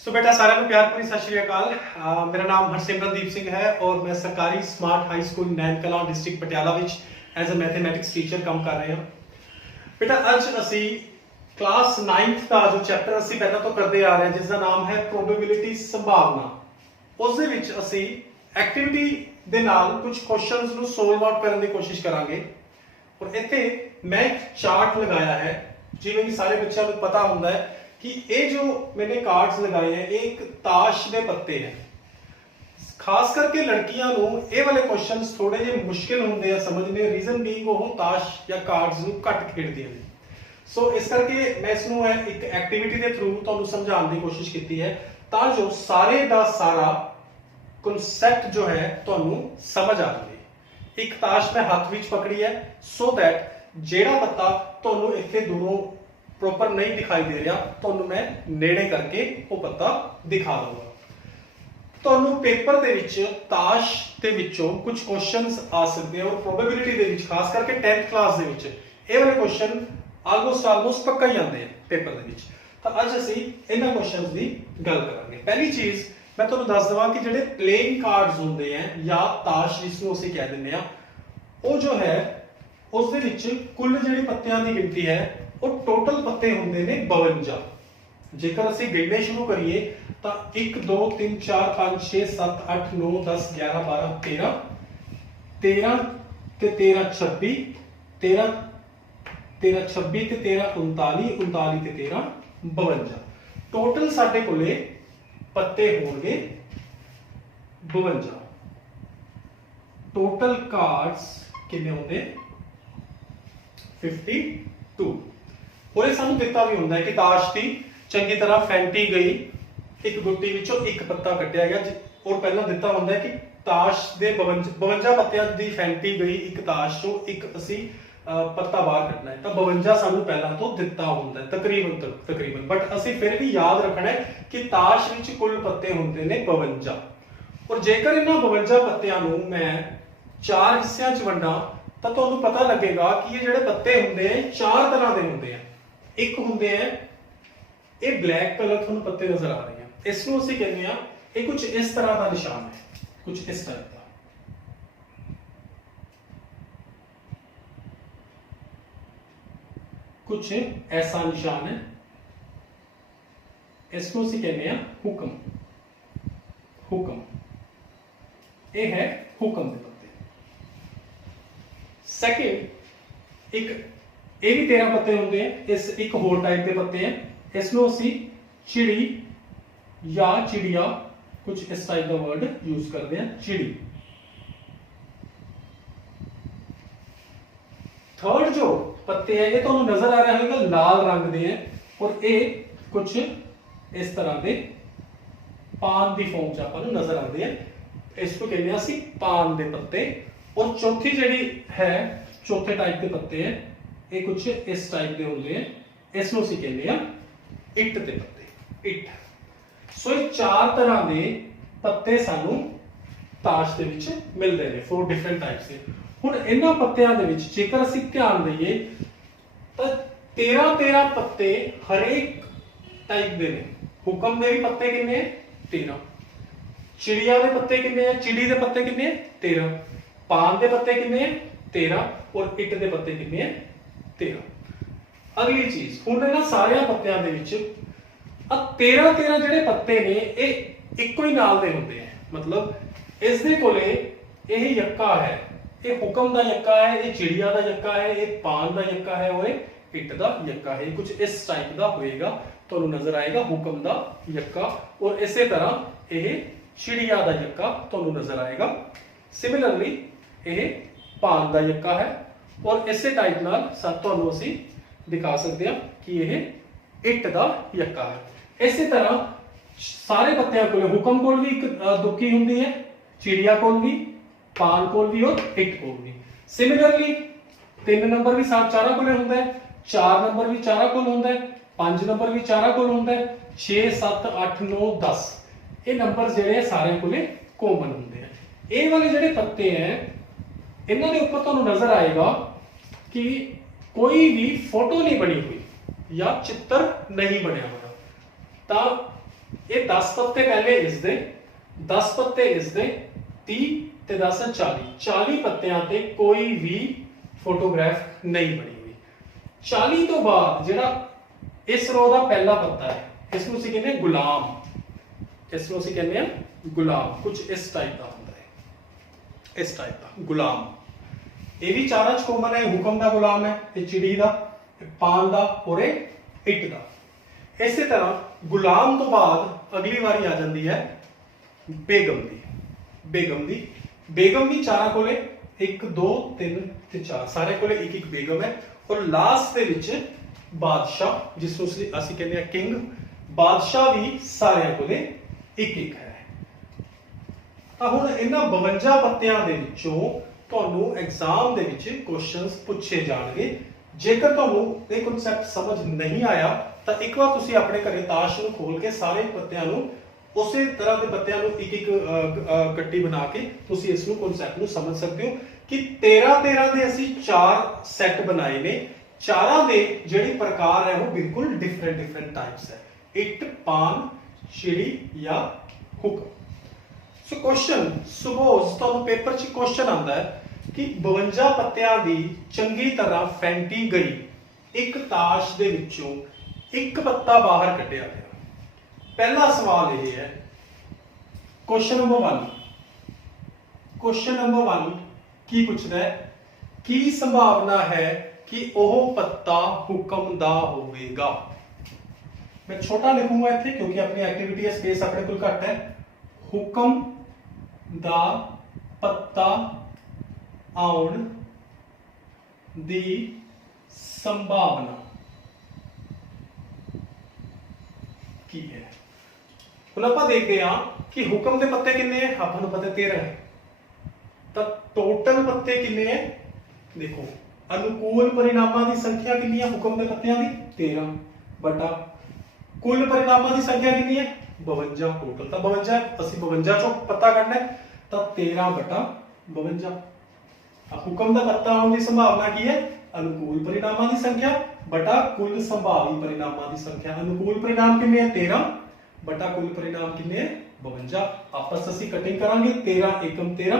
सो बेटा सारे प्यार भरी सत श्री अकाल। मेरा नाम हरसिमरनदीप सिंह है और मैं सरकारी smart high school Nain Kalan district Patiala विच एज अ मैथमेटिक्स टीचर काम कर रहे हैं। बेटा अज असी क्लास 9th का जो चैप्टर असी पहला तो करते आ रहे हैं जिसका नाम है प्रोबेबिलिटी संभावना, उस दे विच असी एक्टिविटी दे नाल कुछ क्वेश्चंस ਨੂੰ ਸੋਲਵ ਆਊਟ ਕਰਨ ਦੀ ਕੋਸ਼ਿਸ਼ ਕਰਾਂਗੇ। और ਇੱਥੇ मैं एक चार्ट लगाया है, जिवें कि सारे बच्चों को पता ਹੁੰਦਾ है कि ये जो मैंने कार्ड्स लगाए हैं एक ताश के पत्ते हैं। खास करके लड़कियां ਨੂੰ ਇਹ वाले क्वेश्चंस थोड़े ਜਿਹੇ मुश्किल ਹੁੰਦੇ ਆ समझने, रीजन बीइंग ਉਹ ताश या कार्ड्स ਨੂੰ ਘੱਟ ਖੇਡਦੀਆਂ ਨੇ। सो इस करके मैं इसनों एक एक्टिविटी के थ्रू ਤੁਹਾਨੂੰ समझाने की कोशिश की है ਤਾਂ जो सारे ਦਾ सारा कॉन्सेप्ट जो है ਤੁਹਾਨੂੰ समझ आ जाए। एक ताश मैं हाथ विच पकड़ी है सो दैट ਜਿਹੜਾ पत्ता ਤੁਹਾਨੂੰ ਇੱਥੇ दूरों प्रॉपर नहीं दिखाई दे रहा ਤੁਹਾਨੂੰ मैं नेड़े करके वो पत्ता दिखा दूंगा। ਤੁਹਾਨੂੰ पेपर ਦੇ ਵਿੱਚ ਤਾਸ਼ ਦੇ ਵਿੱਚੋਂ कुछ क्वेश्चंस आ सकते हैं और प्रोबेबिलिटी ਦੇ ਵਿੱਚ खास करके 10th क्लास ਦੇ ਵਿੱਚ ਇਹ वाले क्वेश्चन ਆਲਮੋਸਟ ਪੱਕਾ ਹੀ ਆਉਂਦੇ ਆ पेपर ਦੇ ਵਿੱਚ। ਤਾਂ ਅੱਜ ਅਸੀਂ ਇਹਨਾਂ क्वेश्चंस ਦੀ ਗੱਲ ਕਰਾਂਗੇ। ਪਹਿਲੀ ਚੀਜ਼ मैं ਤੁਹਾਨੂੰ ਦੱਸ ਦਵਾਂ ਕਿ ਜਿਹੜੇ ਪਲੇਇੰਗ ਕਾਰਡਸ ਹੁੰਦੇ ਆ ਜਾਂ ਤਾਸ਼ ਜਿਸ ਨੂੰ ਅਸੀਂ ਕਹਿ ਦਿੰਦੇ ਆ, ਉਹ ਜੋ ਹੈ ਉਸ ਦੇ ਵਿੱਚ ਕੁੱਲ ਜਿਹੜੀ ਪੱਤਿਆਂ ਦੀ ਗਿਣਤੀ ਹੈ ਉਹ ਟੋਟਲ ਪੱਤੇ ਹੁੰਦੇ ਨੇ 52। ਜੇਕਰ ਅਸੀਂ ਗਿਣਨੇ ਸ਼ੁਰੂ ਕਰੀਏ ਤਾਂ 1 2 3 4 5 6 7 8 9 10 11 12 13 13 ਤੇ 13 26 13 13 26 ਤੇ 13 39 39 ਤੇ 13 52। ਟੋਟਲ ਸਾਡੇ ਕੋਲੇ पत्ते होंगे 52। टोटल कार्ड्स कितने होंगे 52। और ये सानू दिता भी होंदा है कि ताश की चंगी तरह फैंटी गई, एक गुट्टी विचों एक पत्ता कट्टिया गया और पहला दिता होंदा है कि ताश दे 52 पत्तियां दी फैंटी गई एक ताश चों एक असी पत्ता बाहर कटना है। तो 52 सानू पहला तो दिता होंदा है तकरीबन बट असी फिर भी याद रखना है कि ताश विच कुल पत्ते होंदे ने 52। और जेकर इन्हां 52 पत्तियां नू मैं 4 हिस्सियां च वंडा ਤਾਂ ਤੁਹਾਨੂੰ पता लगेगा कि ये ਜਿਹੜੇ पत्ते ਹੁੰਦੇ ਆ 4 ਤਰ੍ਹਾਂ ਦੇ ਹੁੰਦੇ ਆ। ਇੱਕ ਹੁੰਦੇ ਆ ਇਹ ब्लैक कलर ਤੁਹਾਨੂੰ पत्ते नजर आ रहे हैं, ਇਸ ਨੂੰ ਅਸੀਂ ਕਹਿੰਦੇ ਆ ਇਹ ਕੁਝ ਇਸ ਤਰ੍ਹਾਂ ਦਾ ਨਿਸ਼ਾਨ ਹੈ, कुछ इस टाइप का। कुछ ऐसा निशान है, इसको ਅਸੀਂ ਕਹਿੰਦੇ ਆ ਹੁਕਮ। ਇਹ ਹੈ ਹੁਕਮ ਦੇ ਪੱਤੇ। ਸੈਕਿੰਡ ਇੱਕ ਇਹ ਵੀ 13 ਪੱਤੇ ਹੁੰਦੇ ਆ, ਇਸ ਇੱਕ ਹੋਰ ਟਾਈਪ ਦੇ ਪੱਤੇ ਆ, ਇਸ ਨੂੰ ਅਸੀਂ ਚਿੜੀ ਜਾਂ ਚਿੜੀਆ कुछ इस टाइप का वर्ड यूज करते हैं, चिड़ी। थर्ड जो पत्ते हैं ये तो नजर आ रहा है लाल रंग दे हैं और ये कुछ इस तरह के पान की फॉर्म च आपां नूं नजर आते हैं, इसको कहते हैं असी पान के पत्ते। और चौथी जिहड़ी है चौथे टाइप के पत्ते हैं ये कुछ इस टाइप के होंगे हैं, इसनूं असी कहते हैं इट के पत्ते, इट। सो ये 4 तरह के पत्ते सानू ताश दे विच मिलते हैं, 4 डिफरेंट टाइप से। हुण इन्हां पत्तियां दे विच जेकर असीं ध्यान दईए तां 13 पत्ते हरेक टाइप दे ने। हुकम दे भी पत्ते किन्ने हैं 13, चिड़िया दे पत्ते किन्ने हैं, चिड़ी दे पत्ते किन्ने हैं 13, पान दे पत्ते किन्ने हैं 13 और इट दे पत्ते किन्ने हैं 13। अगली चीज हुण इन्हां सारे पत्तियां दे विच 13 ਜਿਹੜੇ ਪੱਤੇ ਨੇ ਇਹ ਇੱਕੋ ਹੀ ਨਾਲ ਦੇ ਹੁੰਦੇ ਆ, मतलब ਇਸ ਦੇ ਕੋਲੇ ਇਹ ਯੱਕਾ ਹੈ, ਇਹ ਹੁਕਮ ਦਾ ਯੱਕਾ ਹੈ, ਇਹ ਚਿੜੀਆ ਦਾ ਯੱਕਾ ਹੈ, ਇਹ ਪਾਨ ਦਾ ਯੱਕਾ ਹੈ और इट ਦਾ ਯੱਕਾ ਹੈ। ਕੁਝ ਇਸ ਟਾਈਪ ਦਾ ਹੋਏਗਾ, ਤੁਹਾਨੂੰ ਨਜ਼ਰ ਆਏਗਾ ਹੁਕਮ ਦਾ ਯੱਕਾ और ਇਸੇ ਤਰ੍ਹਾਂ ਇਹ ਚਿੜੀਆ ਦਾ ਯੱਕਾ ਤੁਹਾਨੂੰ ਨਜ਼ਰ ਆਏਗਾ। ਸਿਮਿਲਰਲੀ ਇਹ ਪਾਨ ਦਾ ਯੱਕਾ ਹੈ और ਇਸੇ ਟਾਈਪ ਨਾਲ ਤੁਹਾਨੂੰ ਅਸੀਂ ਦਿਖਾ ਸਕਦੇ ਹਾਂ ਕਿ ਇਹ इट ਦਾ ਯੱਕਾ ਹੈ। इसी तरह सारे पत्तियां कोल हुकम कोल भी एक दुक्की हुंदी है, चिड़िया कोल भी, पान कोल भी और इट कोल भी। सिमिलरली 3 नंबर भी चारा कोल हुंदा है, 4 नंबर भी चारा कोल हुंदा है, 5 नंबर भी चारा कोल हुंदा है, 6 7 8 9 10 ये नंबर जिहड़े सारे कोले कॉमन हुंदे हैं। ये वाले जिहड़े पत्ते हैं इन्हां दे उपर तुहानूं नजर आएगा कि कोई भी फोटो नहीं बनी हुई या चित्र नहीं बनया हुआ। तो ਇਹ 10 ਪੱਤੇ ਪਹਿਲੇ ਇਸ ਦੇ, 10 ਪੱਤੇ ਇਸ ਦੇ, 30 ਤੇ 10 40, 40 ਪੱਤਿਆਂ ਤੇ ਕੋਈ ਵੀ ਫੋਟੋਗ੍ਰਾਫ ਨਹੀਂ ਬਣੀ ਹੋਈ। 40 ਤੋਂ ਬਾਅਦ ਜਿਹੜਾ ਇਸ ਰੋ ਦਾ ਪਹਿਲਾ ਪੱਤਾ ਹੈ, ਇਸ ਨੂੰ ਅਸੀਂ ਕਹਿੰਦੇ ਹਾਂ ਗੁਲਾਮ, ਇਸ ਨੂੰ ਅਸੀਂ ਕਹਿੰਦੇ ਹਾਂ ਗੁਲਾਮ, ਕੁਝ ਇਸ ਟਾਈਪ ਦਾ ਹੁੰਦਾ ਹੈ, ਇਸ ਟਾਈਪ ਦਾ ਗੁਲਾਮ। ਇਹ ਵੀ ਚਾਰਾਂ ਚ ਕਾਮਨ ਹੈ, ਹੁਕਮ ਦਾ ਗੁਲਾਮ ਹੈ, ਇਹ ਚਿੜੀ ਦਾ, ਇਹ ਪਾਨ ਦਾ ਔਰ ਇਹ ਇੱਟ ਦਾ। ਇਸੇ ਤਰ੍ਹਾਂ ਗੁਲਾਮ ਤੋਂ ਬਾਅਦ ਅਗਲੀ ਵਾਰੀ ਆ ਜਾਂਦੀ ਹੈ ਬੇਗਮ ਦੀ। ਬੇਗਮ ਦੀ, ਬੇਗਮ ਵੀ ਚਾਰਾਂ ਕੋਲੇ 1 2 3 ਤੇ 4 ਸਾਰੇ ਕੋਲੇ ਇੱਕ ਇੱਕ ਬੇਗਮ ਹੈ। ਔਰ ਲਾਸਟ ਦੇ ਵਿੱਚ ਬਾਦਸ਼ਾਹ, ਜਿਸ ਨੂੰ ਅਸੀਂ ਕਹਿੰਦੇ ਆ ਕਿੰਗ, ਬਾਦਸ਼ਾਹ ਵੀ ਸਾਰਿਆਂ ਕੋਲੇ ਇੱਕ ਇੱਕ ਹੈ। ਤਾਂ ਹੁਣ ਇਹਨਾਂ 52 ਪੱਤਿਆਂ ਦੇ ਵਿੱਚੋਂ ਤੁਹਾਨੂੰ ਐਗਜ਼ਾਮ ਦੇ ਵਿੱਚ ਕੁਐਸਚਨਸ ਪੁੱਛੇ ਜਾਣਗੇ। ਜੇਕਰ ਤੁਹਾਨੂੰ ਇਹ ਕਨਸੈਪਟ ਸਮਝ ਨਹੀਂ ਆਇਆ ਤਾਂ ਇੱਕ ਵਾਰ ਤੁਸੀਂ ਆਪਣੇ ਘਰੇ ਤਾਸ਼ ਨੂੰ ਖੋਲ ਕੇ ਸਾਰੇ ਪੱਤਿਆਂ ਨੂੰ ਉਸੇ ਤਰ੍ਹਾਂ ਦੇ ਪੱਤਿਆਂ ਨੂੰ ਇੱਕ ਇੱਕ ਕੱਟੀ ਬਣਾ ਕੇ ਤੁਸੀਂ ਇਸ ਨੂੰ ਕਨਸੈਪਟ ਨੂੰ ਸਮਝ ਸਕਦੇ ਹੋ ਕਿ 13 ਦੇ ਅਸੀਂ 4 ਸੈੱਟ ਬਣਾਏ ਨੇ। ਚਾਰਾਂ ਦੇ ਜਿਹੜੀ ਪ੍ਰਕਾਰ ਹੈ ਉਹ ਬਿਲਕੁਲ ਡਿਫਰੈਂਟ ਟਾਈਪਸ ਹੈ, ਇੱਟ, ਪਾਨ, ਚਿੜੀ ਜਾਂ ਹੁਕਮ। ਸੋ ਕੁਐਸਚਨ, ਸਪੋਜ਼ ਤੁਹਾਨੂੰ ਪੇਪਰ 'ਚ ਕੁਐਸਚਨ ਆਉਂਦਾ ਹੈ ਕਿ 52 ਪੱਤਿਆਂ ਦੀ ਚੰਗੀ ਤਰ੍ਹਾਂ ਫੈਂਟੀ ਗਈ ਇੱਕ ਤਾਸ਼ ਦੇ ਵਿੱਚੋਂ ਇੱਕ ਪੱਤਾ ਬਾਹਰ ਕੱਢਿਆ ਗਿਆ। ਪਹਿਲਾ ਸਵਾਲ ਇਹ ਹੈ, ਕੁਐਸਚਨ ਨੰਬਰ 1, ਕੁਐਸਚਨ ਨੰਬਰ 1 ਕੀ ਪੁੱਛਦਾ ਹੈ, ਕੀ ਸੰਭਾਵਨਾ ਹੈ ਕਿ ਉਹ ਪੱਤਾ ਹੁਕਮ ਦਾ ਹੋਵੇਗਾ। ਮੈਂ ਛੋਟਾ ਲਿਖੂੰਗਾ ਇੱਥੇ ਕਿਉਂਕਿ ਆਪਣੀ ਐਕਟੀਵਿਟੀ ਹੈ, ਸਪੇਸ ਆਪਣੇ ਕੋਲ ਘੱਟ ਹੈ। ਹੁਕਮ ਦਾ ਪੱਤਾ ਆਉਣ ਦੀ ਸੰਭਾਵਨਾ ਕੀ ਹੈ। ਹੁਣ ਆਪਾਂ ਦੇਖਦੇ ਹਾਂ ਕਿ ਹੁਕਮ ਦੇ ਪੱਤੇ ਕਿੰਨੇ ਹੈ, ਆਪਾਂ ਨੂੰ ਪਤਾ 13 ਹੈ। ਤਾਂ ਟੋਟਲ ਪੱਤੇ ਕਿੰਨੇ ਹੈ, ਦੇਖੋ ਅਨੁਕੂਲ ਪਰਿਣਾਮਾਂ ਦੀ ਸੰਖਿਆ ਕਿੰਨੀ ਹੈ ਹੁਕਮ ਦੇ ਪੱਤਿਆਂ ਦੀ 13 ਬਟਾ ਕੁੱਲ ਪਰਿਣਾਮਾਂ ਦੀ ਸੰਖਿਆ ਕਿੰਨੀ ਹੈ 52। ਟੋਟਲ ਤਾਂ 52 ਹੈ, ਅਸੀਂ 52 ਚੋਂ ਪਤਾ ਕਰਨਾ ਹੈ ਤਾਂ 13 ਬਟਾ 52। ਹੁਕਮ ਦਾ ਪੱਤਾ ਆਉਣ ਦੀ ਸੰਭਾਵਨਾ ਕੀ ਹੈ, ਅਨੁਕੂਲ ਪਰਿਣਾਮਾਂ ਦੀ ਸੰਖਿਆ ਬਟਾ ਕੁੱਲ ਸੰਭਾਵੀ ਪਰਿਣਾਮਾਂ ਦੀ ਸੰਖਿਆ। ਅਨੁਕੂਲ ਪਰਿਣਾਮ ਕਿੰਨੇ ਹੈ 13 ਬਟਾ ਕੁੱਲ ਪਰਿਣਾਮ ਕਿੰਨੇ ਹੈ 52। ਆਪਸ ਅਸੀਂ ਕਟਿੰਗ ਕਰਾਂਗੇ, 13 ਏਕਮ 13,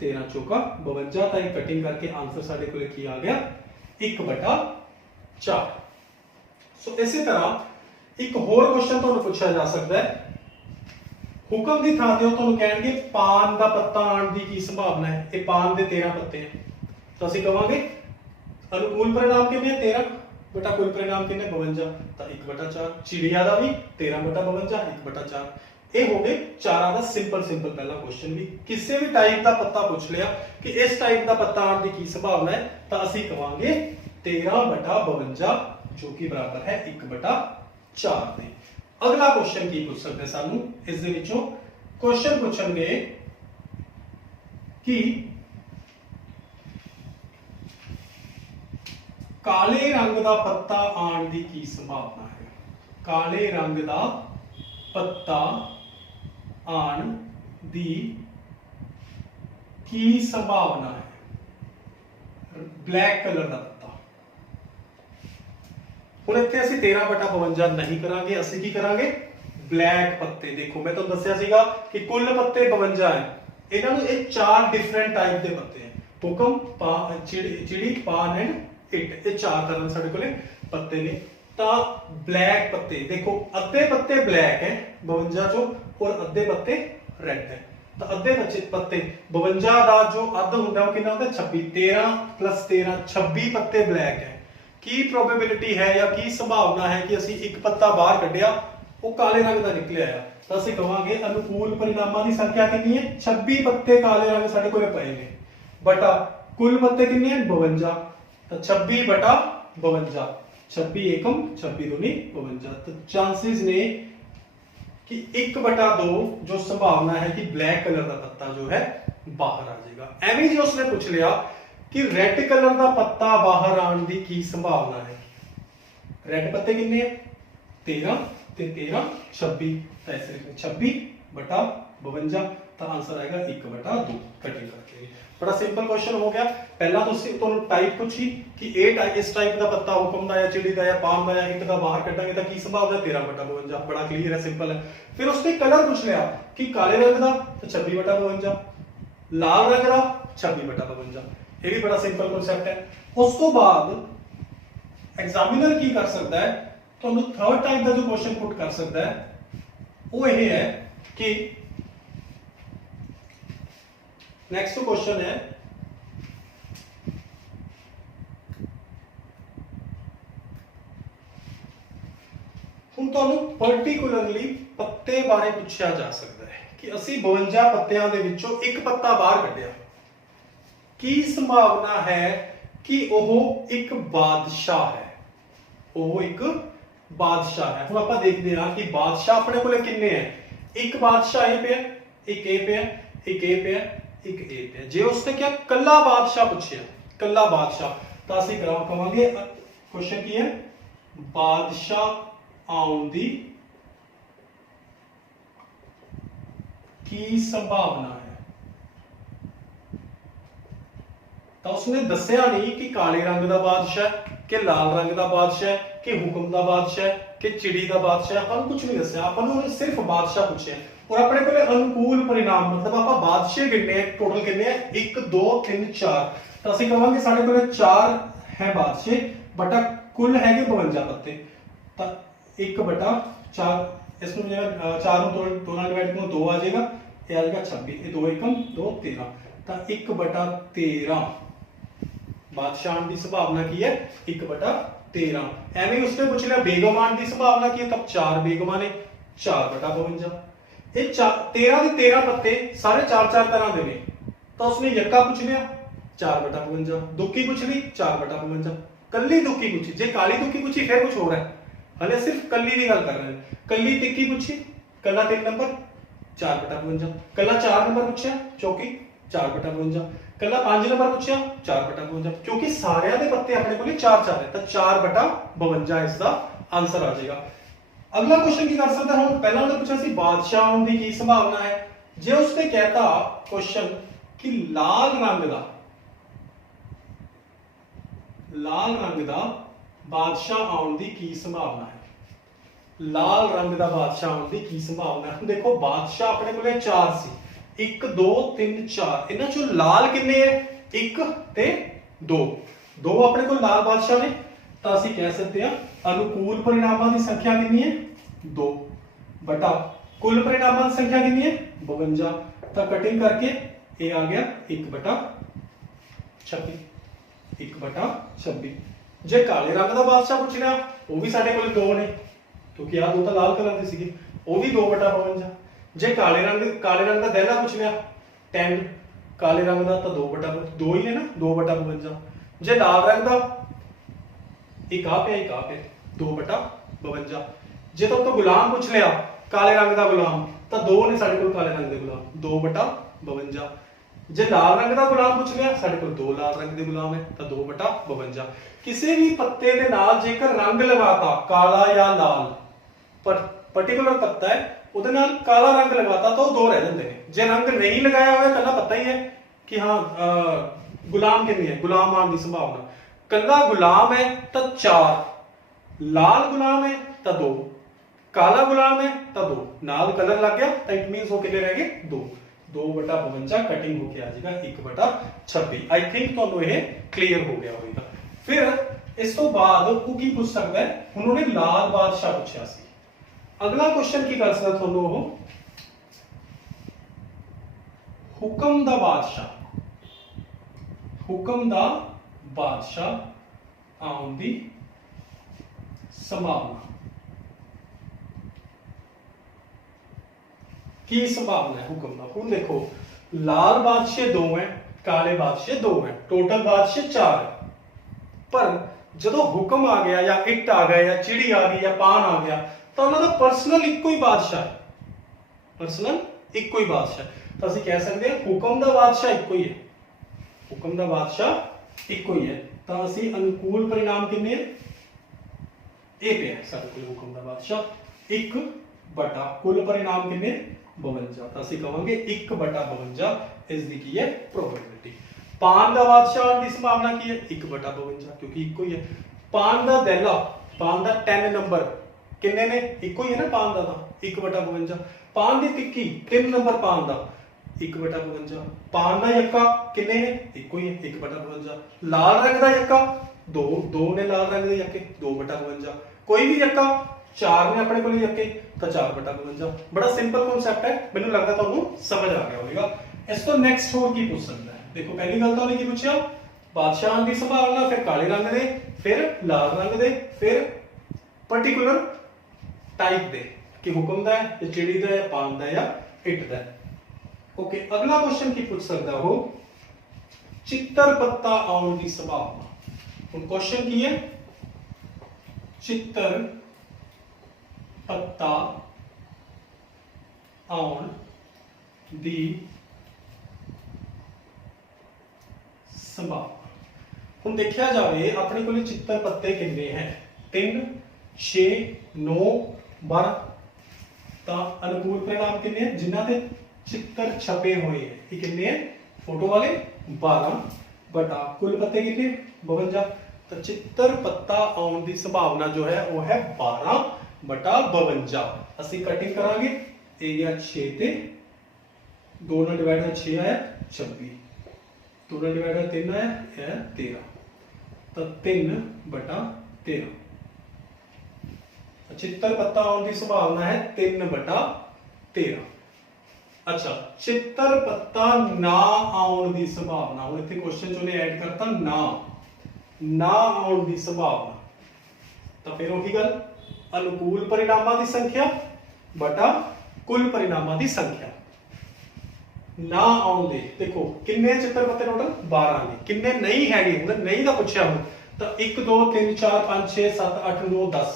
13 ਚੌਕਾ 52। ਤਾਂ ਇਹ ਕਟਿੰਗ ਕਰਕੇ ਆਨਸਰ ਸਾਡੇ ਕੋਲ ਕੀ ਆ ਗਿਆ 1/4। ਸੋ ਇਸੇ ਤਰ੍ਹਾਂ ਇੱਕ ਹੋਰ ਕੁਐਸਚਨ ਤੁਹਾਨੂੰ ਪੁੱਛਿਆ ਜਾ ਸਕਦਾ ਹੈ, ਹੁਕਮ ਦੀ ਥਾਂ ਤੇ ਉਹ ਤੁਹਾਨੂੰ ਕਹਿਣਗੇ ਪਾਨ ਦਾ ਪੱਤਾ ਆਉਣ ਦੀ ਕੀ ਸੰਭਾਵਨਾ ਹੈ। ਇਹ ਪਾਨ ਦੇ 13 ਪੱਤੇ ਹੈ ਤਾਂ ਅਸੀਂ ਕਹਾਂਗੇ ਅਨੁਕੂਲ ਪਰਿਣਾਮ ਕਿੰਨੇ 13 ਬਟਾ ਕੁੱਲ ਪਰਿਣਾਮ ਕਿੰਨੇ 52 ਤਾਂ 1/4। ਚਿੜੀਆ ਦਾ ਵੀ 13 ਬਟਾ 52 1/4। ਇਹ ਹੋ ਗਏ ਚਾਰਾਂ ਦਾ ਸਿੰਪਲ ਪਹਿਲਾ ਕੁਐਸਚਨ। ਵੀ ਕਿਸੇ ਵੀ ਟਾਈਪ ਦਾ ਪੱਤਾ ਪੁੱਛ ਲਿਆ ਕਿ ਇਸ ਟਾਈਪ ਦਾ ਪੱਤਾ ਆਉਣ ਦੀ ਕੀ ਸੰਭਾਵਨਾ ਹੈ ਤਾਂ ਅਸੀਂ ਕਹਾਂਗੇ 13 ਬਟਾ 52 ਜੋ ਕਿ ਬਰਾਬਰ ਹੈ 1/4 ਦੇ। ਅਗਲਾ ਕੁਐਸਚਨ ਕੀ ਪੁੱਛ ਸਕਦੇ ਸਾਨੂੰ ਇਸ ਦੇ ਵਿੱਚੋਂ, ਕੁਐਸਚਨ ਪੁੱਛਣਗੇ ਕਿ ਕਾਲੇ ਰੰਗ ਦਾ ਪੱਤਾ ਆਉਣ ਦੀ ਕੀ ਸੰਭਾਵਨਾ ਹੈ। ਕਾਲੇ ਰੰਗ ਦਾ ਪੱਤਾ ਆਉਣ ਦੀ ਕੀ ਸੰਭਾਵਨਾ ਹੈ, ਬਲੈਕ ਕਲਰ ਦਾ ਪੱਤਾ। ਹੁਣ ਇੱਥੇ ਅਸੀਂ 13/52 ਨਹੀਂ ਕਰਾਂਗੇ, ਅਸੀਂ ਕੀ ਕਰਾਂਗੇ ਬਲੈਕ ਪੱਤੇ। ਦੇਖੋ ਮੈਂ ਤੁਹਾਨੂੰ ਦੱਸਿਆ ਸੀਗਾ ਕਿ ਕੁੱਲ ਪੱਤੇ 52 ਹੈ, ਇਹਨਾਂ ਨੂੰ ਇਹ 4 ਡਿਫਰੈਂਟ ਟਾਈਪ ਦੇ ਪੱਤੇ ਹੈ, ਹੁਕਮ, ਚਿੜੀ, ਪਾਨ ਐਂਡ ਇੱਟ। ਇਹ 4 ਤਰ੍ਹਾਂ ਸਾਡੇ ਕੋਲੇ ਪੱਤੇ ਨੇ। ਤਾਂ ਬਲੈਕ ਪੱਤੇ ਦੇਖੋ ਅੱਧੇ ਪੱਤੇ ਬਲੈਕ ਹੈ 52 ਚੋਂ ਔਰ ਅੱਧੇ ਪੱਤੇ ਰੈੱਡ ਹੈ। ਤਾਂ ਅੱਧੇ ਪੱਤੇ 52 ਦਾ ਜੋ ਅੱਧ ਹੁੰਦਾ ਉਹ ਕਿੰਨਾ ਹੁੰਦਾ 26। 13 + 13 26 ਪੱਤੇ ਬਲੈਕ ਹੈ। ਕੀ ਪ੍ਰੋਬੇਬਿਲਿਟੀ ਹੈ ਜਾਂ ਕੀ ਸੰਭਾਵਨਾ ਹੈ ਕਿ ਅਸੀਂ ਇੱਕ ਪੱਤਾ ਬਾਹਰ ਕੱਢਿਆ ਉਹ ਕਾਲੇ ਰੰਗ ਦਾ ਨਿਕਲਿਆ ਆ ਤਾਂ ਅਸੀਂ ਕਹਾਂਗੇ ਅਨੁਕੂਲ ਪਰਿਣਾਮਾਂ ਦੀ ਸੰਖਿਆ ਕਿੰਨੀ ਹੈ 26 ਪੱਤੇ ਕਾਲੇ ਰੰਗ ਸਾਡੇ ਕੋਲੇ ਪਏ ਨੇ ਬਟਾ ਕੁੱਲ ਪੱਤੇ ਕਿੰਨੇ ਹਨ 52। ਤਾਂ 26/52 26 ਏਕਮ 26 दूनी 52। तो चांसेस ने कि 1/2 जो संभावना है कि ब्लैक कलर का पत्ता जो है बाहर आ जाएगा। एवं जो उसने पूछ लिया कि रेड कलर का पत्ता बाहर आने की की संभावना है। रेड पत्ते कितने हैं 13 ते 13 26 तो ऐसे 26 बटा 52, तो आंसर आएगा 1/2 कटिंग करके। बड़ा सिंपल क्वेश्चन हो गया। पहला तो टाइप पूछी कि इस टाइप का पत्ता हुक्म दा या चिड़ी दा या पान दा या ईंट दा बाहर कटांगे तो की संभावना 13/52, बड़ा क्लियर है, सिंपल है। फिर उसने कलर पूछ लिया कि काले रंग दा तो 26/52, लाल रंग दा 26/52, ये भी बड़ा सिंपल कांसेप्ट है। उस तो बाद एग्जामिनर की कर सकता है, तो थर्ड टाइप का जो क्वेश्चन पुट कर सकता है वो ये है कि नेक्स्ट क्वेश्चन है ਹੁਣ ਤੁਹਾਨੂੰ ਪਾਰਟਿਕੂਲਰਲੀ ਪੱਤੇ ਬਾਰੇ ਪੁੱਛਿਆ ਜਾ ਸਕਦਾ ਹੈ ਕਿ ਅਸੀਂ 52 ਪੱਤਿਆਂ ਦੇ ਵਿੱਚੋਂ ਇੱਕ ਪੱਤਾ ਬਾਹਰ ਕੱਢਿਆ, ਕੀ ਸੰਭਾਵਨਾ ਹੈ ਕਿ ਉਹ ਇੱਕ ਬਾਦਸ਼ਾਹ ਹੈ, ਉਹ ਇੱਕ ਬਾਦਸ਼ਾਹ ਹੈ। ਹੁਣ ਆਪਾਂ ਦੇਖਦੇ ਹਾਂ ਕਿ ਬਾਦਸ਼ਾਹ ਆਪਣੇ ਕੋਲੇ ਕਿੰਨੇ ਹੈ, ਇੱਕ ਬਾਦਸ਼ਾਹ ਇਹ ਪਿਆ, ਇੱਕ ਇਹ ਪਿਆ, ਇੱਕ ਇਹ ਪਿਆ, ਇੱਕ ਇਹ ਪਿਆ। ਜੇ ਉਸਨੇ ਕਿਹਾ ਕੱਲਾ ਬਾਦਸ਼ਾਹ ਪੁੱਛਿਆ, ਕੱਲਾ ਬਾਦਸ਼ਾਹ, ਤਾਂ ਅਸੀਂ ਕਹਾਂਗੇ ਕੁਐਸਚਨ ਕੀ ਹੈ, ਬਾਦਸ਼ਾਹ ਆਉਣ ਦੀ ਕੀ ਸੰਭਾਵਨਾ ਹੈ। ਤਾਂ ਉਸਨੇ ਦੱਸਿਆ ਨਹੀਂ ਕਿ ਕਾਲੇ ਰੰਗ ਦਾ ਬਾਦਸ਼ਾਹ ਕਿ ਲਾਲ ਰੰਗ ਦਾ ਬਾਦਸ਼ਾਹ ਕਿ ਹੁਕਮ ਦਾ ਬਾਦਸ਼ਾਹ ਕਿ ਚਿੜੀ ਦਾ ਬਾਦਸ਼ਾਹ, ਆਪਾਂ ਨੂੰ ਕੁਝ ਨਹੀਂ ਦੱਸਿਆ, ਆਪਾਂ ਨੂੰ ਸਿਰਫ ਬਾਦਸ਼ਾਹ ਪੁੱਛਿਆ। और अपने को अनुकूल परिणाम मतलब आप बादशाह गिनने टोटल कितने हैं 1 2 3 4, तो ਅਸੀਂ ਕਹਾਂਗੇ ਸਾਡੇ ਕੋਲ 4 ਹੈ ਬਾਦਸ਼ਾਹ ਬਟਾ ਕੁੱਲ ਹੈਗੇ 52 ਪੱਤੇ, ਤਾਂ 1/4 ਇਸ ਨੂੰ ਜਿਹੜਾ 4 ਨੂੰ 2 ਨਾਲ ਡਿਵਾਈਡ ਕਰੋ 2 ਆ ਜਾਏਗਾ, ਇਹ ਆ ਜਾਏਗਾ 26, ਇਹ 2 एकम 2 13, ਤਾਂ 1/13 ਬਾਦਸ਼ਾਹ ਦੀ ਸੰਭਾਵਨਾ ਕੀ ਹੈ 1/13। ਐਵੇਂ ਉਸਨੇ ਪੁੱਛ ਲਿਆ ਬੇਗਮਾਨ ਦੀ ਸੰਭਾਵਨਾ ਕੀ ਹੈ, ਤਾਂ 4 ਬੇਗਮਾਂ ਨੇ 4/52। ਇਹ 13 ਦੇ 13 ਪੱਤੇ ਸਾਰੇ 4-4 ਤਰ੍ਹਾਂ ਦੇ ਨੇ, ਤਾਂ ਉਸਨੇ ਯੱਕਾ ਪੁੱਛ ਲਿਆ 4/52, ਦੁੱਕੀ ਪੁੱਛ ਲਈ 4/52, ਕੱਲੀ ਦੁੱਕੀ ਪੁੱਛੀ। ਜੇ ਕਾਲੀ ਦੁੱਕੀ ਪੁੱਛੀ ਫਿਰ ਕੁਝ ਹੋਰ ਹੈ, ਹਲੇ ਸਿਰਫ ਕੱਲੀ ਦੀ ਗੱਲ ਕਰ ਰਹੇ ਹਾਂ। ਕੱਲੀ ਤਿੱਕੀ ਪੁੱਛੀ, ਕੱਲਾ 3 ਨੰਬਰ 4/52, ਕੱਲਾ 4 ਨੰਬਰ ਪੁੱਛਿਆ ਚੌਕੀ 4/52, ਕੱਲਾ 5 ਨੰਬਰ ਪੁੱਛਿਆ 4/52, ਕਿਉਂਕਿ ਸਾਰਿਆਂ ਦੇ ਪੱਤੇ ਆਪਣੇ ਕੋਲੇ 4-4 ਹੈ, ਤਾਂ 4/52 ਇਸ ਦਾ ਆਨਸਰ ਆ ਜਾਏਗਾ। अगला क्वेश्चन की कर सकता है, हम पहला उन्होंने पूछा सी बादशाह होने की संभावना है। जे उसने कहता क्वेश्चन कि लाल रंग दा बादशाह आने की की संभावना है, लाल रंग दा बादशाह आने की की संभावना है। देखो बादशाह अपने को 4 सी, 1 2 3 4, इन्हां चों लाल कितने है 1 ते 2, 2 अपने को लाल बादशाह ने, तो ਅਸੀਂ कह सकते हैं अनुकूल परिणामों की संख्या कितनी है 2 बटा कुल परिणामों की संख्या कितनी है 52, तो कटिंग करके ये आ गया 1/26, 1/26। जे काले रंग का बादशाह पूछ लिया वो भी साडे कोल 2 ने, क्योंकि आ 2 तो लाल कलर के सीगे, वो भी 2/52। जे काले रंग का दहला पूछ लिया 10 काले रंग का, तो 2 ही है ना 2/52। जे लाल रंग का एक आ पे 2/52। जे तो गुलाम पूछ लिया काले रंग का गुलाम, तो 2 ने साडे कोल काले रंग के गुलाम 2/52। जे लाल रंग का गुलाम पूछ लिया साडे कोल 2 लाल रंग के गुलाम है, तो 2/52। किसी भी पत्ते दे नाल जेकर रंग लगाता काला या लाल, पर पर्टिकुलर पत्ता है उहदे नाल काला रंग लगाता तो 2 रह जांदे ने। जे रंग नहीं लगाया हुआ कल्ला पता ही है कि हाँ गुलाम कितनी है, गुलाम आने की संभावना, कल्ला गुलाम है तो 4, लाल गुलाम है तो 2, काला गुलाम है तो 2, नाल कलर लग गया तो इट मींस वो कितने रह गए 2, 2/52 कटिंग होके आ जाएगा 1/26। आई थिंक तो ये क्लियर हो गया होगा। फिर इस तो बाद वो की पूछ सकता है, उन्होंने लाल बादशाह पूछा सी। अगला क्वेश्चन की कर सकता थोनों वो हुक्म दा बादशाह, हुक्म दा बादशाह आउण दी संभावना की संभावना है हुक्म दा। हुण देखो लाल बादशाह 2 है, काले बादशाह 2 है, टोटल बादशाह 4 है, पर जदों हुक्म आ गया या इट आ गया या चिड़ी आ गई या पान आ गया, तो उन्होंने पर्सनल इको ही बादशाह है, पर्सनल इको ही बादशाह, तो असं कह सकते हैं हुक्म दा बादशाह इको ही है, हुक्म दा बादशाह इको ही है। तो ਅਸੀਂ अनुकूल परिणाम कितने ए पे है सारे हुक्म दा बादशाह 1 बटा कुल परिणाम कितने 52 ਤਾਂ ਅਸੀਂ ਕਹਾਂਗੇ 1/52 ਇਸ ਦੀ ਕੀ ਹੈ ਪ੍ਰੋਬੇਬਿਲਿਟੀ। ਪਾਨ ਦਾ ਬਾਦਸ਼ਾਹ ਆਉਣ ਦੀ ਸੰਭਾਵਨਾ ਕੀ ਹੈ 1/52 ਕਿਉਂਕਿ ਇੱਕੋ ਹੀ ਹੈ। ਪਾਨ ਦਾ ਦਹਿਲਾ, ਪਾਨ ਦਾ 10 ਨੰਬਰ ਕਿੰਨੇ ਨੇ ਇੱਕੋ ਹੀ ਹੈ ਨਾ ਪਾਨ ਦਾ ਤਾਂ 1/52। ਪਾਨ ਦੀ ਟਿੱਕੀ 3 ਨੰਬਰ ਪਾਨ ਦਾ 1/52। ਪਾਨ ਦਾ ਯੱਕਾ ਕਿੰਨੇ ਨੇ ਇੱਕੋ ਹੀ ਹੈ 1/52। ਲਾਲ ਰੰਗ ਦਾ ਯੱਕਾ ਦੋ ਨੇ ਲਾਲ ਰੰਗ ਦੇ ਯੱਕੇ 2/52। ਕੋਈ ਵੀ ਯੱਕਾ 4 ਨੇ ਆਪਣੇ ਕੋਲ ਯੱਕੇ ਤਾਂ 4/52। ਬੜਾ ਸਿੰਪਲ ਕਨਸੈਪਟ ਹੈ, ਮੈਨੂੰ ਲੱਗਦਾ ਤੁਹਾਨੂੰ ਸਮਝ ਆ ਗਿਆ ਹੋਵੇਗਾ। ਇਸ ਤੋਂ ਨੈਕਸਟ ਹੋਰ ਕੀ ਪੁੱਛ ਸਕਦਾ ਹੈ? ਦੇਖੋ ਪਹਿਲੀ ਗੱਲ ਤਾਂ ਉਹਨੇ ਕੀ ਪੁੱਛਿਆ ਬਾਦਸ਼ਾਹ ਦੀ ਸੰਭਾਵਨਾ, ਫਿਰ ਕਾਲੇ ਰੰਗ ਦੇ, ਫਿਰ ਲਾਲ ਰੰਗ ਦੇ, ਫਿਰ ਪਾਰਟਿਕੂਲਰ ਟਾਈਪ ਦੇ ਕਿ ਹੁਕਮ ਦਾ ਹੈ ਜਾਂ ਚਿੜੀ ਦਾ ਹੈ, ਪਾਨ ਦਾ ਜਾਂ ਇੱਟ ਦਾ ਹੈ। ओके अगला क्वेश्चन की पूछ सकता हो चित्तर पत्ता आउण की संभावना। हुण क्वेश्चन की है चित्तर पत्ता आउण दी संभावना। हुण देखिया जाए अपने कोल चित्तर पत्ते कितने हैं 3 6 9 12 ਤਾਂ अनुकूल परिणाम कितने हैं जिन्हां ते चित्तर छपे हुए हैं ये कितने हैं फोटो वाले 12 बटा कुल पत्ते कितने 52। तो चित्तर पत्ता आउण की संभावना जो है वो है 12 बटा 52। ਅਸੀਂ कटिंग करांगे ये गया 6 ते 2 ਨਾਲ डिवाइड है 6 आया 26, 2 ਨਾਲ डिवाइड है 3 आया है 13। तो 3 बटा 13। चित्तर पत्ता आउण की संभावना है 3 बटा 13। अच्छा चित्तर पत्ता ना आउण की संभावना, हुण इत्थे क्वेश्चन चों ने ऐड करता ना आउण की संभावना। तो फिर वही गल अनुकूल परिणामां की संख्या बटा कुल परिणामां की संख्या। ना आउण दे देखो किन्ने चित्तर पत्ते टोटल 12 ने, किन्ने नहीं हैगे हुण नहीं दा पुछया हुण तो 1 2 3 4 5 6 7 8 9 10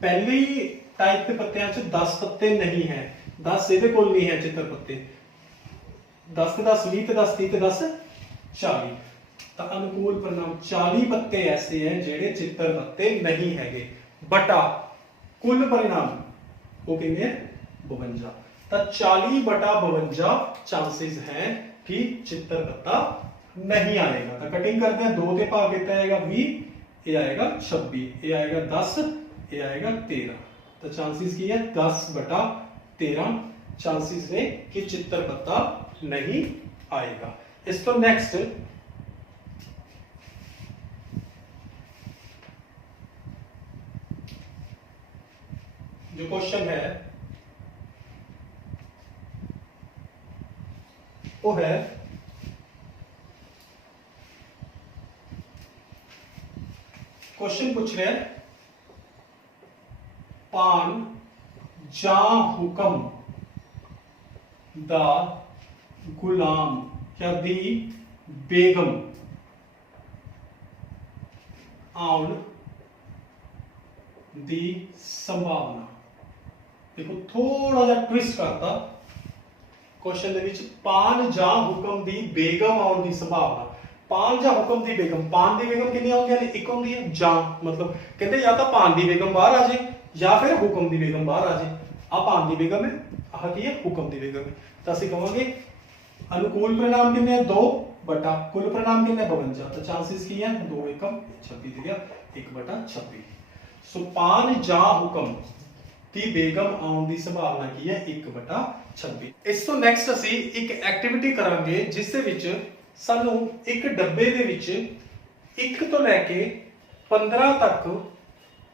पहली टाइप के पत्तियां च 10 पत्ते नहीं है, 10 ਇਹਦੇ ਕੋਲ नहीं है चित्तर पत्ते 10 ਤੇ 10 20 ਤੇ 10 30 ਤੇ 10 40। तो अनुकूल परिणाम 40 पत्ते ऐसे हैं जेड़े चित्तर पत्ते नहीं हैगे बटा कुल परिणाम वो कितने हैं 52। तो 40 बटा 52 चांसेस हैं कि चित्तर पत्ता नहीं आएगा। तो कटिंग करते हैं 2 ते भाग कितना आएगा 20, ये आएगा 26, ये आएगा 10, ये आएगा 13। तो चांसेस की है 10 बटा 13 चांसेस ने कि चित्तर पत्ता नहीं आएगा। इस तो नेक्स्ट जो क्वेश्चन है वो है क्वेश्चन पूछ रहे हैं पान जा हुकम दा गुलाम या दी बेगम आउण दी संभावना। देखो थोड़ा जा ट्विस्ट करता क्वेश्चन दे विच पान जा हुकम दी बेगम आउण दी संभावना। पान जा हुकम दी बेगम, पान दी बेगम कितनी आउंदियां ने एक आउंदी है जा, मतलब कहते या तो पान दी बेगम बाहर आ जाए या फिर हुकम दी बेगम बाहर आ जाए। आ पान दी बेगम है, आह की है हुकम दी बेगम है। तो असं कहेंगे अनुकूल परिणाम कितने 2 बटा कुल परिणाम कितने 52। तो चांसेस की है 2 एकम 26 दे गया 1 बटा 26। सो पान जा हुकम दी बेगम आउण दी संभावना की है 1 बटा 26। इस तो नेक्स्ट असी एक एक्टिविटी करांगे जिस दे विच सानू एक डब्बे दे विच 1 तो लैके 15 तक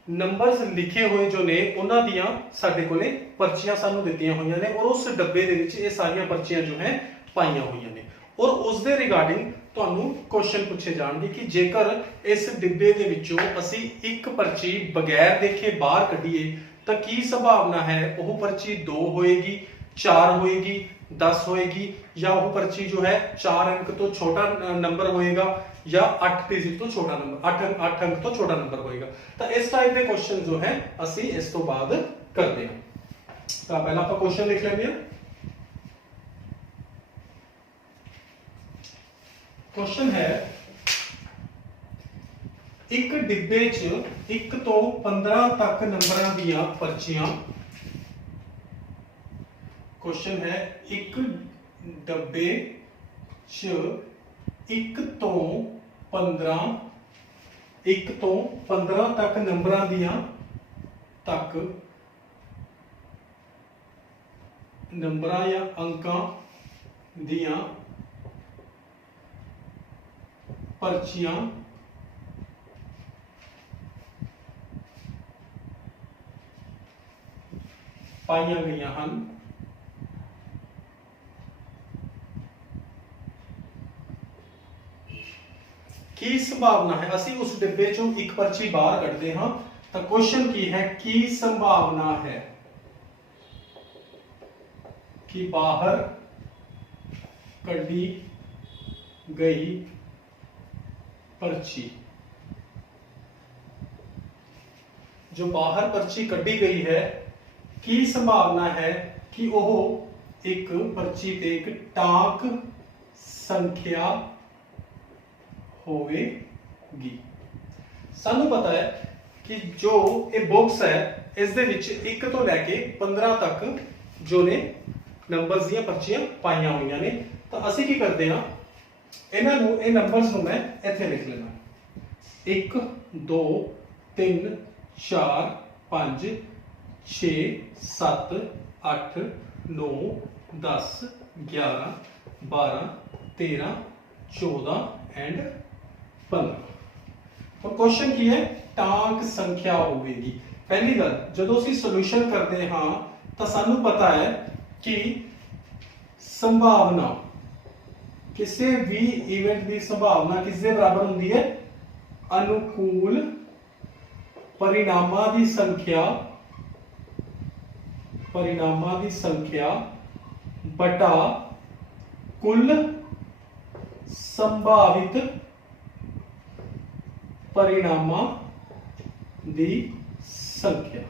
नंबर्स लिखे हुए जो ने उन्हां दियां साडे कोले पर्चियां सानू दित्तियां होईयां ने और उस डब्बे दे विच ये सारियां पर्चियां जो है पाईयां होईयां ने और उस दे रिगार्डिंग तुहानू क्वेश्चन पूछे जाणगे कि जेकर इस डिब्बे दे विचों असी एक पर्ची बगैर देखे बाहर कढीए तां की संभावना है वो पर्ची 2 होएगी 4 होएगी 10 होएगी या वो पर्ची जो है 4 अंक तो छोटा नंबर होएगा या 8 डिजिट तो छोटा नंबर 8 अंक तो छोटा नंबर होएगा। तो इस टाइप के क्वेश्चन जो है असी इस तो बाद करते हैं। तो पहला आप क्वेश्चन लिख लेंगे। क्वेश्चन है एक डिब्बे च 1 तो 15 तक नंबरां दियां पर्चियां क्वेश्चन है एक डब्बे च 1 ਤੋਂ 15 तक नंबरां दियां नंबरां या अंकां दियां पर्चियां पाईयां गईयां हन। की संभावना है, असी उस डिब्बे चों एक पर्ची बाहर कढ़ते हाँ, तो क्वेश्चन की है की संभावना है कि बाहर कढ़ी गई पर्ची, जो बाहर पर्ची कढ़ी गई है, की संभावना है कि वह एक पर्ची ते एक टांक संख्या होवेगी। सानू पता है कि जो ये बॉक्स है इस दे विच 1 तो लैके 15 तक जो ने नंबर्स दी पर्चियां पाईयां हुई ने, तो असी की करते हैं इन्हां नूं ये नंबर्स नूं मैं इत्थे लिख लेना 1 2 3 4 5 6 7 8 9 10 11 12 13 14 एंड 15। तो क्वेश्चन की है टांक संख्या होगी। पहली गल जो असीं सोल्यूशन करते हाँ तो सानू पता है कि संभावना किसी भी इवेंट की संभावना किसके बराबर होती है, अनुकूल परिणामां दी संख्या बटा कुल संभावित परिणामां दी संख्या।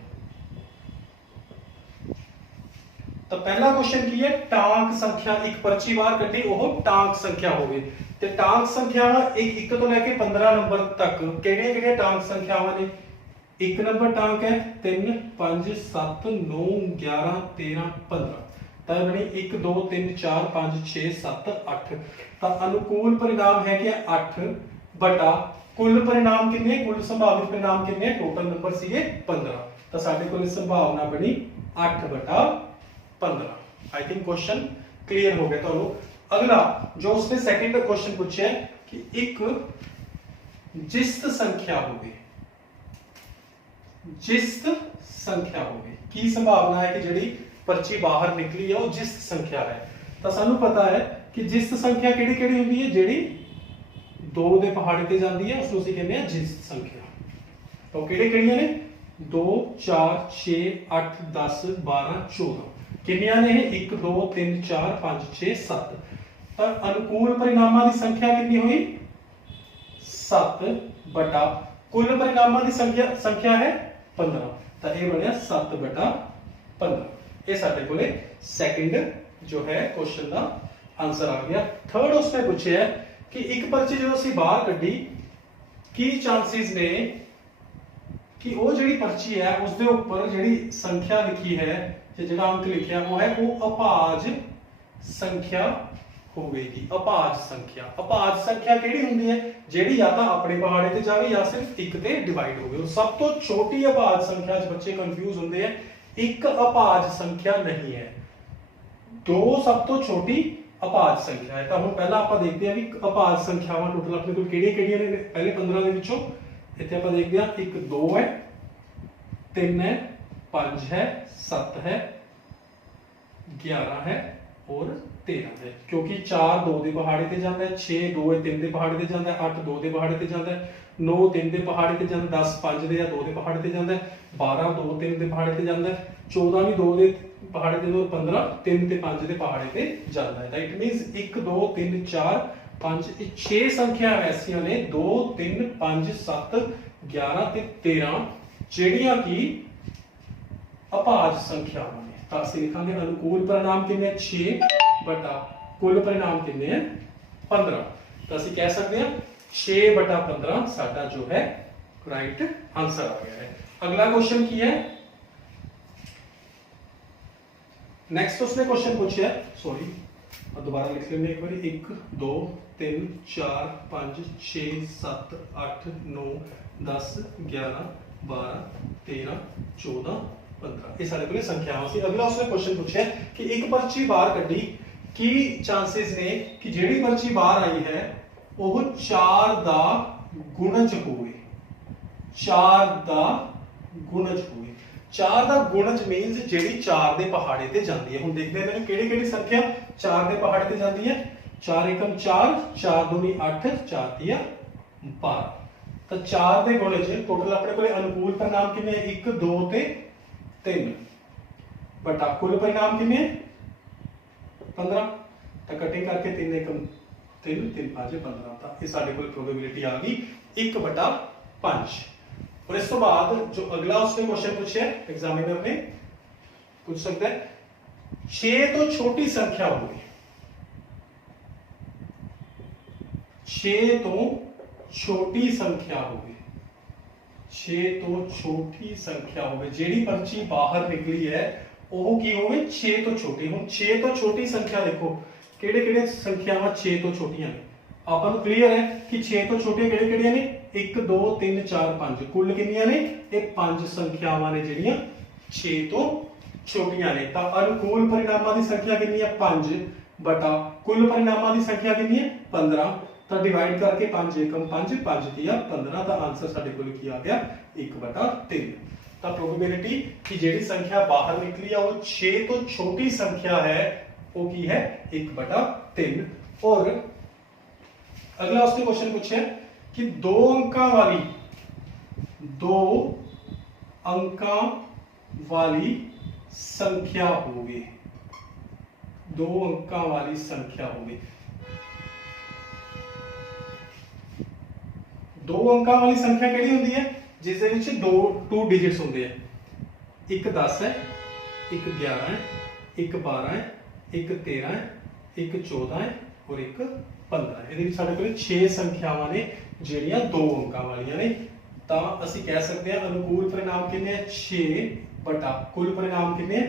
तो पहला क्वेश्चन की है टांक संख्या, एक पर्ची बाहर कटी वह टांक संख्या होगी। ते टांक संख्या एक तो लेके 15 नंबर तक केड़े टांक संख्यावां ने, एक नंबर टांक है 3 5 7 9 11 13 15, तो बनी 1 2 3 4 5 6 7 8। तो अनुकूल परिणाम है कि 8 बटा कुल परिणाम कितने, कुल संभावित परिणाम कितने, टोटल नंबर सीगे 15, तो साडे कोल संभावना बनी 8 बटा 15। आई थिंक क्वेश्चन क्लियर हो गया। तो अगला जो उसने सेकंड क्वेश्चन पूछा है कि एक जिस्त संख्या होगी, जिस्त संख्या होगी की संभावना है कि जिहड़ी पर्ची बाहर निकली है वो जिस्त संख्या है। तो सानू पता है कि जिस्त संख्या किहड़ी किहड़ी होंदी है, जिहड़ी 2 दे पहाड़े ते जांदी है उसनूं असीं कहंदे आ जिस्त संख्या। तो किहड़ी किहड़ियां ने 2 4 6 8 10 12 14 कितनियां ने 1 2 3 4 5 6 7। तो अनुकूल परिणामां दी संख्या कितनी हुई 7 बटा कुल परिणामां दी संख्या है 15, तो ये बनया 7 बटा 15। ये साडे कोले सेकंड जो है क्वेश्चन का आंसर आ गया। थर्ड उसने पूछे है कि एक पर्ची जो असीं बाहर कड्ढी की चांसेस ने कि वो जिहड़ी पर्ची है उसके ऊपर जिहड़ी संख्या लिखी है, जिहड़ा अंक लिखा वो है वो अभाज संख्या होगी। अभाज संख्या किहड़ी हुंदी है, जिहड़ी या तो अपने पहाड़े ते जावे या सिर्फ एक ते डिवाइड होवे। सब तो छोटी अभाज संख्या च बच्चे कंफ्यूज होंदे हैं, एक अभाज संख्या नहीं है, 2 सब तो छोटी अभाज संख्या है। तो हम पहला आप देखते हैं कि अभाज संख्यावां टोटल अपने कोल किहड़ियां ने, पहले 15 दे विचों इत्थे आप देखते हैं 1 2 है 3 है 5 है 7 है 11 है और 13 है, क्योंकि 4 2 दे पहाड़े ते जांदा है, 6 2 है 3 दे पहाड़े ते जांदा है, 8 2 दे पहाड़े ते जांदा है, 9 3 दे पहाड़े ते जांदा है, 10 5 दे या 2 दे पहाड़े ते जांदा है, 12 2 3 दे पहाड़े ते जांदा है, 14 भी 2 दे पहाड़े ते, 15 3 ते 5 दे पहाड़े ते जांदा है। इट मींस 1 2 3 4 5 6 संख्या ऐसियां ने 2 3 5 7 11 ते 13 ਜਿਹੜੀਆਂ कि अभाज संख्यावां ने। तो ਅਸੀਂ ਲਿਖਾਂਗੇ अनुकूल परिणाम कितने 6 बटा कुल परिणाम कितने हैं 15। तो ਅਸੀਂ कह सकते हैं 6 बटा 15 साडा जो है राइट आंसर आ गया है। अगला क्वेश्चन की है नेक्स्ट उसने क्वेश्चन पूछा, सॉरी दोबारा लिख लेंगे एक बार, 1 2 3 4 5 6 7 8 9 10 11 12 13 14 15 ये सारे कोले संख्यावां सी। अगला उसने क्वेश्चन पूछा कि एक पर्ची बाहर कड्डी, की चांसेस ने कि जेड़ी पर्ची बाहर आई है वो 4 दा गुणज होवे, 4 दा गुणज होवे। 4 दा गुणज मींस जेड़ी 4 दे पहाड़े ते जांदी है। हुण देखदे हैं किहड़ी किहड़ी संख्या 4 दे पहाड़े ते जांदी है। 4 एकम 4, 4 दूनी 8, 4 तिया 12। तो 4 दे गुणज टोटल अपने कोले अनुकूल परिणाम कितने 1 2 ते 3 बटा कुल परिणाम कितने 15। तो कटिंग करके 3 एकम 3 3 5 15। तो ये साडे कोल प्रोबेबिलिटी आ गई 1/5। और इस तो बाद जो अगला उसने क्वेश्चन पूछा एग्जामिनर ने पूछ सकता है 6 तो छोटी संख्या होगी, 6 तो छोटी संख्या होगी, 6 तो छोटी संख्या होगी। जेड़ी पर्ची बाहर निकली है वो की होवे 6 तो छोटी। हुण 6 तो छोटी संख्या देखो किहड़े किहड़े संख्यावां 6 तो छोटियां ने, आपां नूं क्लीयर है कि 6 तो छोटियां किहड़े किहड़ियां ने 1 2 3 4 5 कुल कितनियां ने ये 5 संख्यावां ने जिहड़ियां 6 तो छोटियां ने। तां अनुकूल परिणामां दी संख्या कितनी है 5 बटा कुल परिणामां दी संख्या कितनी है 15। तो डिवाइड करके 5 एकम 5 5 तिया 15। तो आंसर साडे कोल की आ गया 1/3। तो प्रोबेबिलिटी कि जेडी संख्या बाहर निकली है वो 6 तो छोटी संख्या है वो की है 1/3। और अगला उसने क्वेश्चन पूछा कि 2 अंका वाली संख्या होगी, 2 अंका वाली संख्या होगी। 2 अंका वाली संख्या केड़ी हुंदी है जिस दे विच 2 डिजिट्स होंदे हैं। एक 10 है, एक 11 है, एक 12 है, एक 13 है, एक 14 है और एक 15 है। ਇਹਦੇ ਸਾਡੇ ਕੋਲ 6 ਸੰਖਿਆਵਾਂ ਨੇ ਜਿਹੜੀਆਂ 2 ਅੰਕਾਂ ਵਾਲੀਆਂ ਨੇ। ਤਾਂ ਅਸੀਂ ਕਹਿ ਸਕਦੇ ਹਾਂ ਅਨੁਕੂਲ परिणाम ਕਿੰਨੇ ਹੈ 6 ਬਟਾ ਕੁੱਲ परिणाम ਕਿੰਨੇ ਹੈ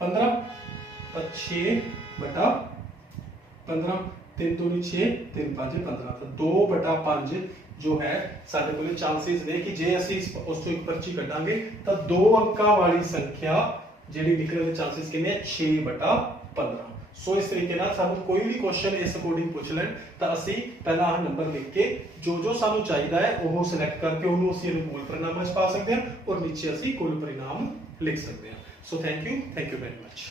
15। ਤਾਂ 6 ਬਟਾ 15 3 2 6 3 5 15। ਤਾਂ 2/5 ਜੋ ਹੈ ਸਾਡੇ ਕੋਲ ਚਾਂਸਸ ਨੇ ਕਿ ਜੇ ਅਸੀਂ ਉਸ ਤੋਂ ਇੱਕ ਪਰਚੀ ਕੱਢਾਂਗੇ ਤਾਂ 2 ਅੰਕਾਂ ਵਾਲੀ ਸੰਖਿਆ ਜਿਹੜੀ ਨਿਕਲਣ ਦੇ ਚਾਂਸਸ ਕਿੰਨੇ ਹੈ 6/15। सो इस तरीके नाल सानू कोई भी क्वेश्चन इस अकॉर्डिंग पूछ लैन तो असी पहला नंबर लिख के जो सानू चाहिए है वो सिलेक्ट करके उन्होंने असी अनुकूल परिणाम पा सकते हैं और नीचे असी कुल परिणाम लिख सकते हैं। So thank you very much.